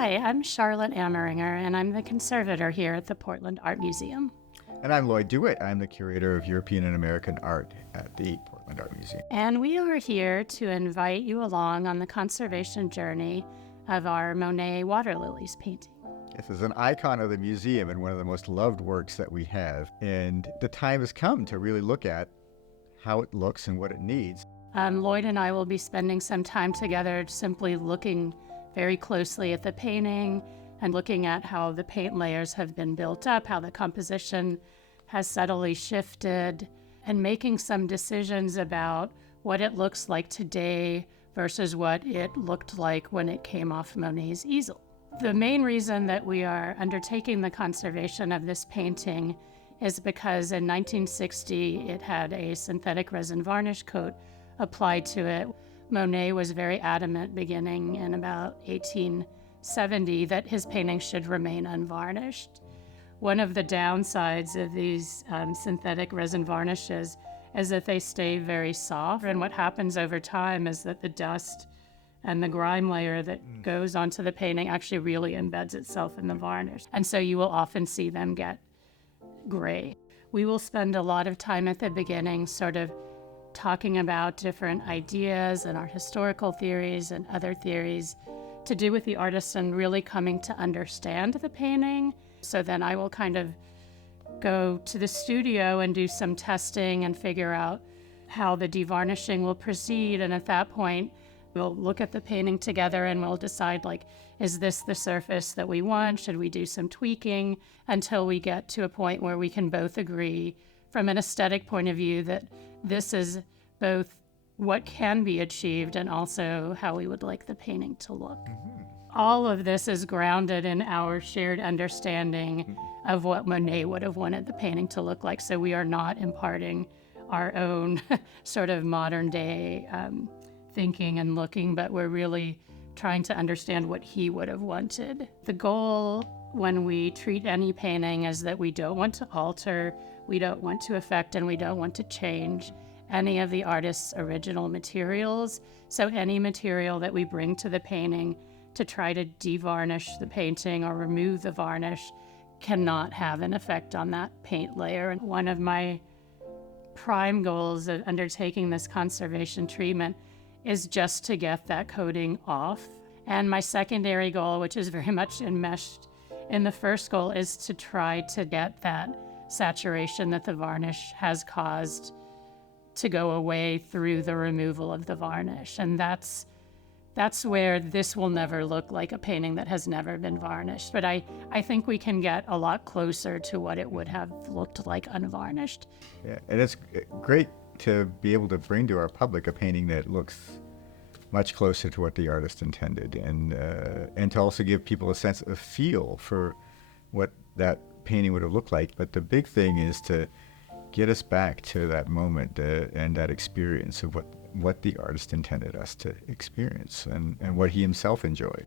Hi, I'm Charlotte Ameringer, and I'm the conservator here at the Portland Art Museum. And I'm Lloyd DeWitt. I'm the curator of European and American art at the Portland Art Museum. And we are here to invite you along on the conservation journey of our Monet Waterlilies painting. This is an icon of the museum and one of the most loved works that we have. And the time has come to really look at how it looks and what it needs. Lloyd and I will be spending some time together simply looking very closely at the painting and looking at how the paint layers have been built up, how the composition has subtly shifted, and making some decisions about what it looks like today versus what it looked like when it came off Monet's easel. The main reason that we are undertaking the conservation of this painting is because in 1960 it had a synthetic resin varnish coat applied to it. Monet was very adamant beginning in about 1870 that his paintings should remain unvarnished. One of the downsides of these synthetic resin varnishes is that they stay very soft, and what happens over time is that the dust and the grime layer that goes onto the painting actually really embeds itself in the varnish, and so you will often see them get gray. We will spend a lot of time at the beginning sort of talking about different ideas and art historical theories and other theories to do with the artist and really coming to understand the painting. So then I will kind of go to the studio and do some testing and figure out how the devarnishing will proceed. And at that point, we'll look at the painting together and we'll decide, like, is this the surface that we want? Should we do some tweaking until we get to a point where we can both agree from an aesthetic point of view that this is both what can be achieved and also how we would like the painting to look. Mm-hmm. All of this is grounded in our shared understanding of what Monet would have wanted the painting to look like. So we are not imparting our own sort of modern day thinking and looking, but we're really trying to understand what he would have wanted. The goal when we treat any painting is that we don't want to alter, we don't want to affect, and we don't want to change any of the artist's original materials. So any material that we bring to the painting to try to devarnish the painting or remove the varnish cannot have an effect on that paint layer. And one of my prime goals of undertaking this conservation treatment is just to get that coating off. And my secondary goal, which is very much enmeshed in the first goal, is to try to get that saturation that the varnish has caused to go away through the removal of the varnish. And that's where this will never look like a painting that has never been varnished. But I think we can get a lot closer to what it would have looked like unvarnished. Yeah, and it's great to be able to bring to our public a painting that looks much closer to what the artist intended, and to also give people a sense of feel for what that painting would have looked like. But the big thing is to get us back to that moment and that experience of what the artist intended us to experience and what he himself enjoyed.